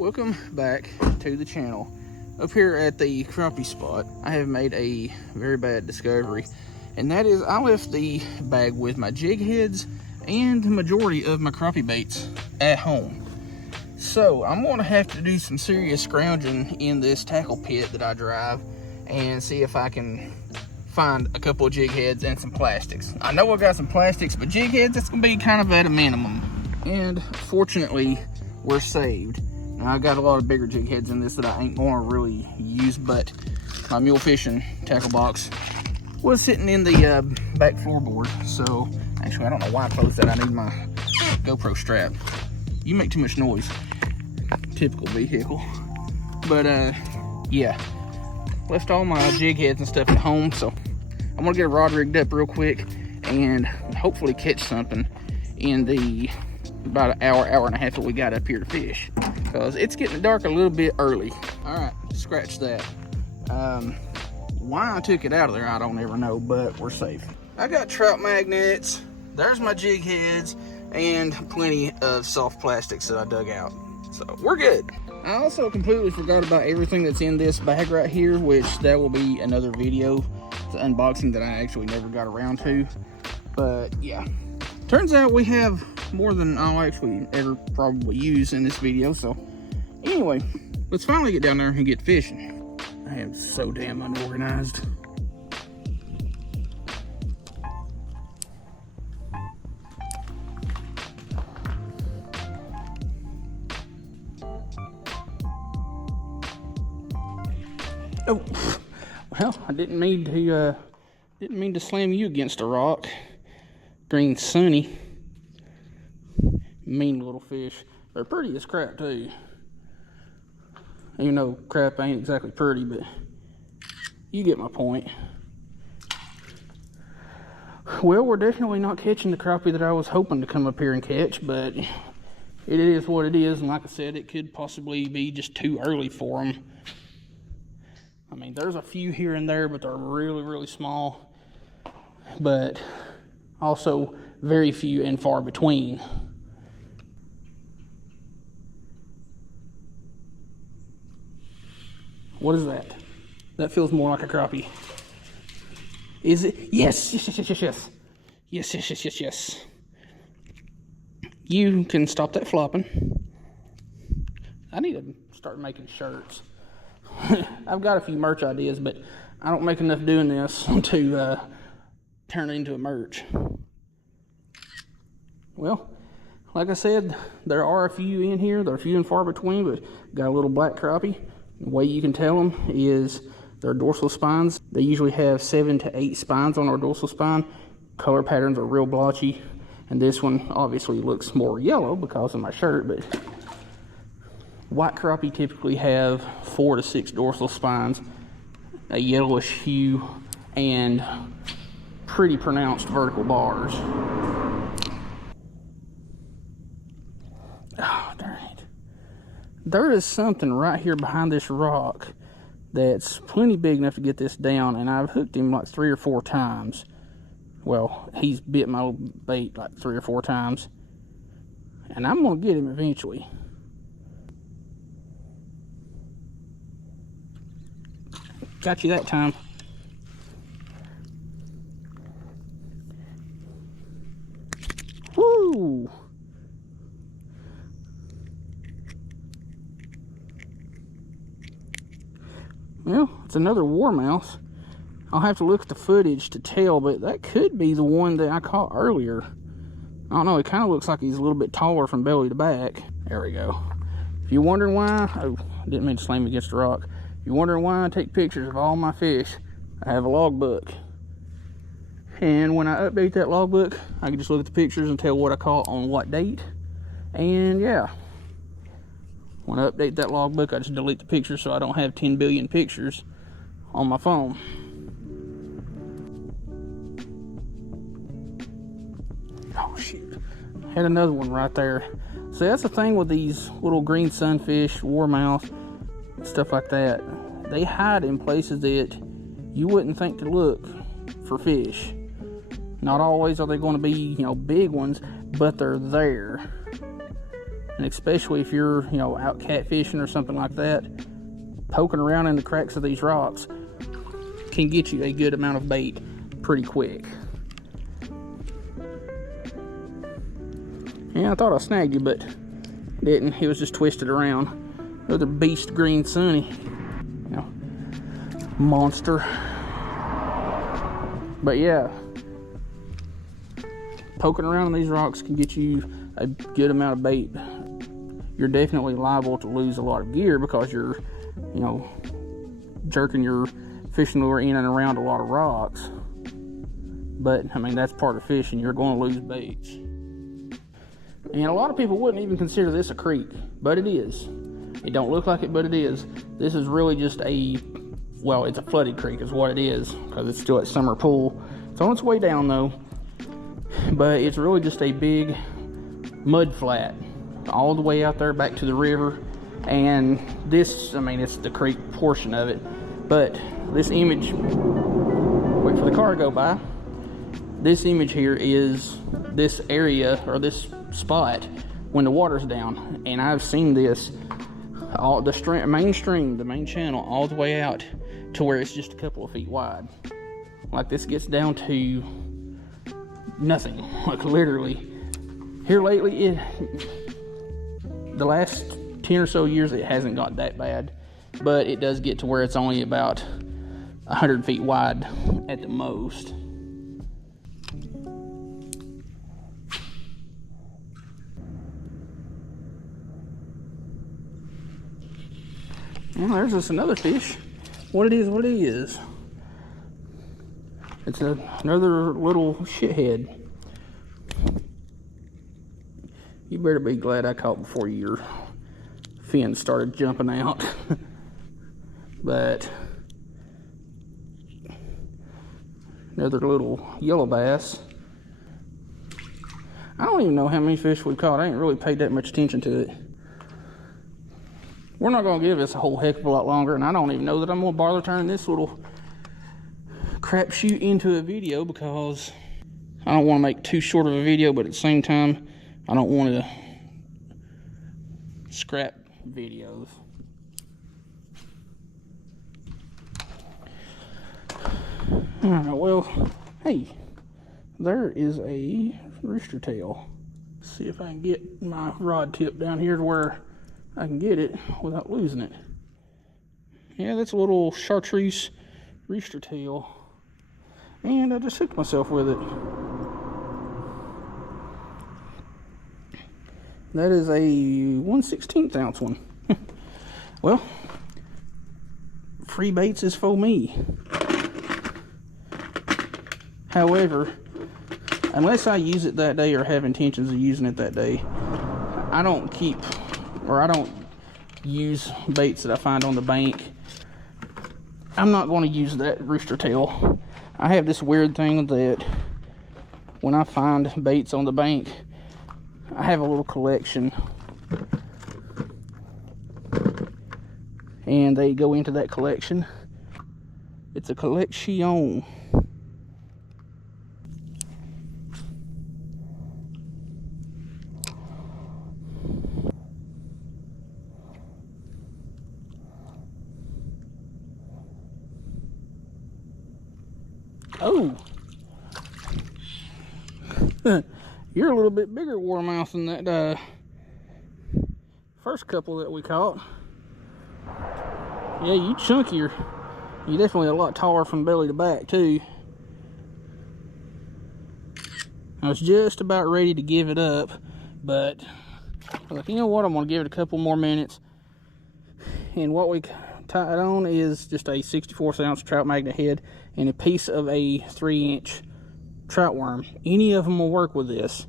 Welcome back to the channel. Up here at the crappie spot, I have made a very bad discovery, and that is I left the bag with my jig heads and the majority of my crappie baits at home. So I'm going to have to do some serious scrounging in this tackle pit that I drive and see if I can find a couple of jig heads and some plastics. I know I got some plastics, but jig heads, it's going to be kind of at a minimum. And fortunately, we're saved. Now, I've got a lot of bigger jig heads in this that I ain't going to really use, but my mule fishing tackle box was sitting in the back floorboard. So, actually, I don't know why I closed that. I need my GoPro strap. You make too much noise. Typical vehicle. But, yeah. Left all my jig heads and stuff at home, so I'm going to get a rod rigged up real quick and hopefully catch something in the about an hour and a half that we got up here to fish, because it's getting dark a little bit early. All right, scratch that. Why I took it out of there, I don't ever know, but we're safe. I got trout magnets, there's my jig heads, and plenty of soft plastics that I dug out, so we're good. I also completely forgot about everything that's in this bag right here, which that will be another video. It's an unboxing that I actually never got around to, but yeah. Turns out we have more than I'll actually ever probably use in this video. So anyway, let's finally get down there and get fishing. I am so damn unorganized. Oh, well, I didn't mean to slam you against a rock. Green Sunny. Mean little fish. They're pretty as crap too. Even though crap ain't exactly pretty, but you get my point. Well, we're definitely not catching the crappie that I was hoping to come up here and catch, but it is what it is, and like I said, it could possibly be just too early for them. I mean, there's a few here and there, but they're really, really small. But also very few and far between. What is that? That feels more like a crappie. Is it? Yes, yes, yes, yes, yes, yes. Yes, yes, yes, yes, yes. You can stop that flopping. I need to start making shirts. I've got a few merch ideas, but I don't make enough doing this to turn it into a merch. Well, like I said, there are a few in here. They're few and far between, but got a little black crappie. The way you can tell them is their dorsal spines. They usually have 7 to 8 spines on our dorsal spine. Color patterns are real blotchy, and this one obviously looks more yellow because of my shirt, but white crappie typically have 4 to 6 dorsal spines, a yellowish hue, and pretty pronounced vertical bars. Oh, darn it. There is something right here behind this rock that's plenty big enough to get this down, and I've hooked him like 3 or 4 times. Well, he's bit my little bait like 3 or 4 times, and I'm going to get him eventually. Got you that time. Woo! Well, it's another warmouth. I'll have to look at the footage to tell, but that could be the one that I caught earlier. I don't know, it kind of looks like he's a little bit taller from belly to back. There we go. If you're wondering why, oh, I didn't mean to slam against a rock. If you're wondering why I take pictures of all my fish, I have a logbook. And when I update that logbook, I can just look at the pictures and tell what I caught on what date. And yeah, when I update that logbook, I just delete the pictures so I don't have 10 billion pictures on my phone. Oh shoot, had another one right there. So that's the thing with these little green sunfish, warmouth, stuff like that. They hide in places that you wouldn't think to look for fish. Not always are they going to be, you know, big ones, but they're there. And especially if you're, you know, out catfishing or something like that, poking around in the cracks of these rocks can get you a good amount of bait pretty quick. Yeah, I thought I snagged you, but didn't. He was just twisted around. Another beast green sunny, you know, monster. But yeah, poking around in these rocks can get you a good amount of bait. You're definitely liable to lose a lot of gear because you're, you know, jerking your fishing lure in and around a lot of rocks. But I mean, that's part of fishing. You're going to lose baits. And a lot of people wouldn't even consider this a creek, but it is. It don't look like it, but it is. This is really just a, well, it's a flooded creek is what it is, because it's still at summer pool. It's on its way down though, but it's really just a big mud flat all the way out there back to the river. And this, I mean, it's the creek portion of it, but this image, wait for the car to go by, this image here is this area or this spot when the water's down. And I've seen this all the main channel all the way out to where it's just a couple of feet wide. Like this gets down to nothing, like literally. Here lately, the last 10 or so years it hasn't got that bad, but it does get to where it's only about 100 feet wide at the most. Well, there's just another fish. What it is. It's another little shithead. You better be glad I caught before your fins started jumping out. But another little yellow bass. I don't even know how many fish we've caught. I ain't really paid that much attention to it. We're not going to give this a whole heck of a lot longer, and I don't even know that I'm going to bother turning this little crapshoot into a video, because I don't want to make too short of a video, but at the same time, I don't want to scrap videos. Alright, well, hey, there is a rooster tail. Let's see if I can get my rod tip down here to where I can get it without losing it. Yeah, that's a little chartreuse rooster tail. And I just hooked myself with it. That is a 1/16 ounce one. Well, free baits is for me. However, unless I use it that day or have intentions of using it that day, I don't use baits that I find on the bank. I'm not going to use that rooster tail. I have this weird thing that when I find baits on the bank, I have a little collection, and they go into that collection. It's a collection. Oh, you're a little bit bigger warmouth than that first couple that we caught. Yeah, you chunkier. You're definitely a lot taller from belly to back too. I was just about ready to give it up, but I was like, you know what, I'm gonna give it a couple more minutes. And what we tied on is just a 64 ounce trout magnet head and a piece of a 3-inch trout worm. Any of them will work with this.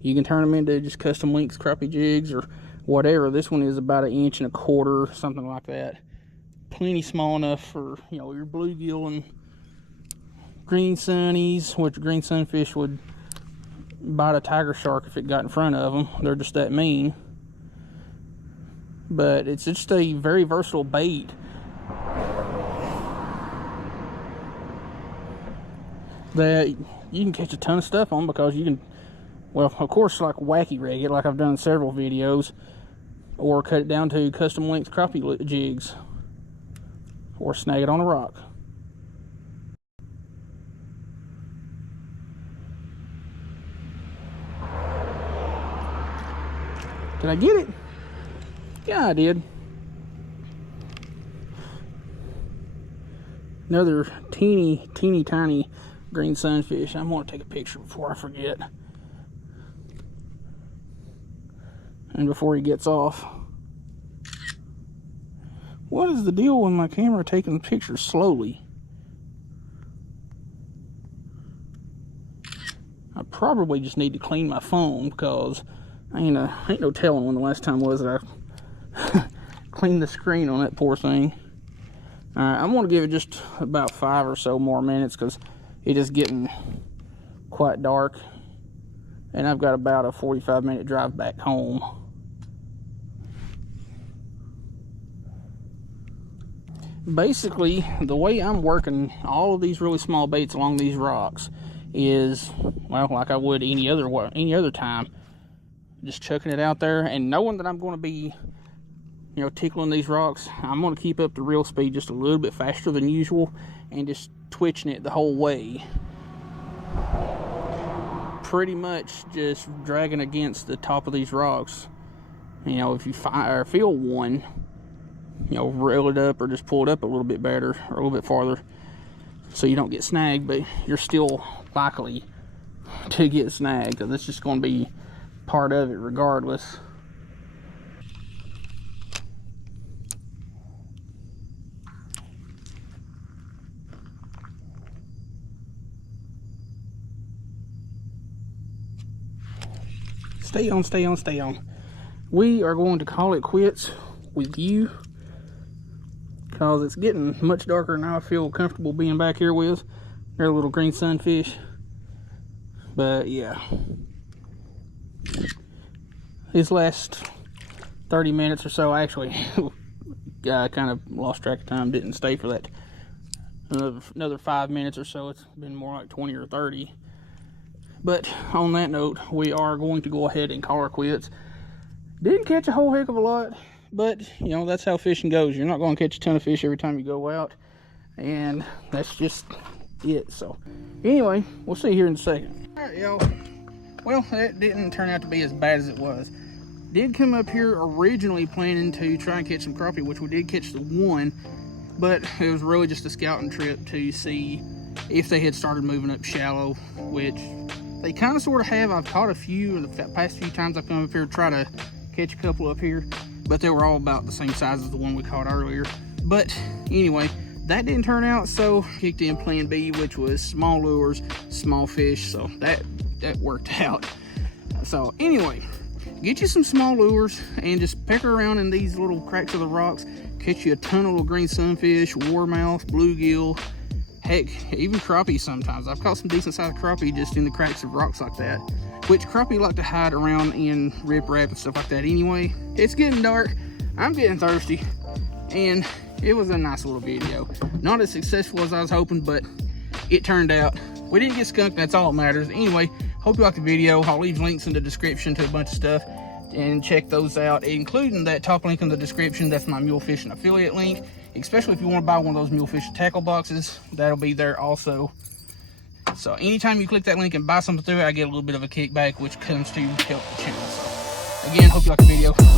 You can turn them into just custom length crappie jigs or whatever. This one is about 1.25 inches, something like that. Plenty small enough for, you know, your bluegill and green sunnies, which green sunfish would bite a tiger shark if it got in front of them. They're just that mean. But it's just a very versatile bait. That you can catch a ton of stuff on, because you can well, of course, like wacky rig it, like I've done in several videos, or cut it down to custom length crappie jigs, or snag it on a rock. Did I get it? Yeah, I did. Another teeny tiny green sunfish. I'm going to take a picture before I forget. And before he gets off. What is the deal with my camera taking pictures slowly? I probably just need to clean my phone, because ain't no telling when the last time was that I cleaned the screen on that poor thing. Alright, I'm going to give it just about 5 or so more minutes, because it is getting quite dark. And I've got about a 45-minute drive back home. Basically, the way I'm working all of these really small baits along these rocks is, well, like I would any other time. Just chucking it out there, and knowing that I'm going to be, you know, tickling these rocks, I'm going to keep up the reel speed just a little bit faster than usual, and just twitching it the whole way. Pretty much just dragging against the top of these rocks. You know, if you find or feel one, you know, reel it up or just pull it up a little bit better or a little bit farther, so you don't get snagged, but you're still likely to get snagged, because it's just going to be part of it regardless. Stay on, stay on, stay on. We are going to call it quits with you, because it's getting much darker now. I feel comfortable being back here with their little green sunfish. But yeah, these last 30 minutes or so, actually, I kind of lost track of time, didn't stay for that another 5 minutes or so. It's been more like 20 or 30. But on that note, we are going to go ahead and call our quits. Didn't catch a whole heck of a lot, but you know, that's how fishing goes. You're not going to catch a ton of fish every time you go out, and that's just it. So anyway, we'll see you here in a second. All right, y'all. Well, that didn't turn out to be as bad as it was. Did come up here originally planning to try and catch some crappie, which we did catch the one, but it was really just a scouting trip to see if they had started moving up shallow, which they kind of sort of have. I've caught a few the past few times I've come up here to try to catch a couple up here, but they were all about the same size as the one we caught earlier. But anyway, that didn't turn out, so kicked in plan B, which was small lures, small fish, so that worked out. So anyway, get you some small lures and just peck around in these little cracks of the rocks. Catch you a ton of little green sunfish, warmouth, bluegill, heck, even crappie sometimes. I've caught some decent sized crappie just in the cracks of rocks like that, which crappie like to hide around in riprap and stuff like that anyway. It's getting dark, I'm getting thirsty, and it was a nice little video. Not as successful as I was hoping, but it turned out. We didn't get skunked, that's all that matters. Anyway, hope you liked the video. I'll leave links in the description to a bunch of stuff, and check those out, including that top link in the description. That's my mule fishing affiliate link, especially if you want to buy one of those mule fishing tackle boxes. That'll be there also. So anytime you click that link and buy something through it, I get a little bit of a kickback, which comes to help the channel. So again, hope you like the video.